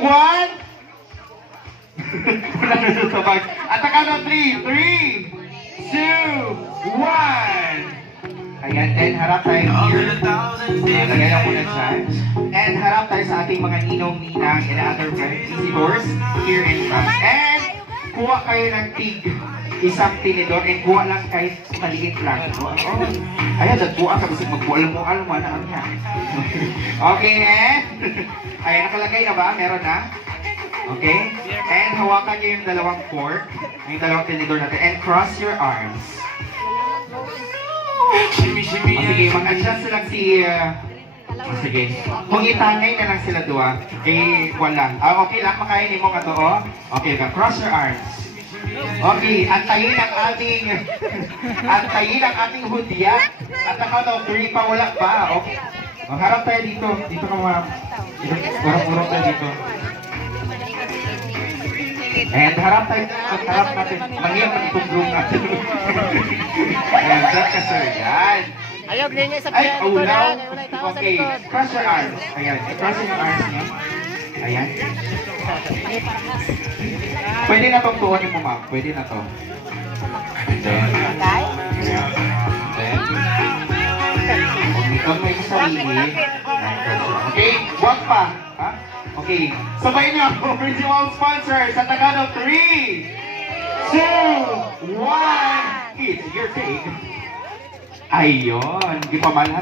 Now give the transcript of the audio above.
1. Wala na sa sabag. At ang count of 3. 3, 2, 1. Ayan, then harap tayo here. Lagyan lang muna dyan. And harap tayo sa ating mga ninong-ninang and other visitors here in front. And kuha kayo ng isang tinidor and kuha lang kahit maliit lang. Oh. Ayan, nagbuha ka kasi magbual-mual mo na niya. Okay, and ayan, nakalagay na ba? Meron na? Okay? And hawakan niyo yung dalawang fork, yung dalawang tinidor natin, and cross your arms. Sige, mag-adjust lang si... sige. Kung itangay na lang sila doon, eh, wala. Okay lang, makainin mo ka to, oh. Okay, cross your arms. Okay, antayin ang ating hudyat. At ang count of 3 pa, wala pa. Okay. Harap tayo dito. Dito ka mga... Urong-urong tayo dito. And harap tayo. Harap natin. Mahiyang man itong room natin. Ayan, that ka sir. Yan. Ayaw, ganyan sa Ay, piano ko ulaw. na. Okay, cross your arms. Ayan, cross your arms niya. Ayan. Pwede na itong tuwanin mo, ma'am. Pwede na to. Then, kung may sarili. Okay, wag pa. Ha? Okay, sabay niyo ako. Principal sponsor sa taga ng 3, 2, 1. It's your take. Ayun, di pa malhas.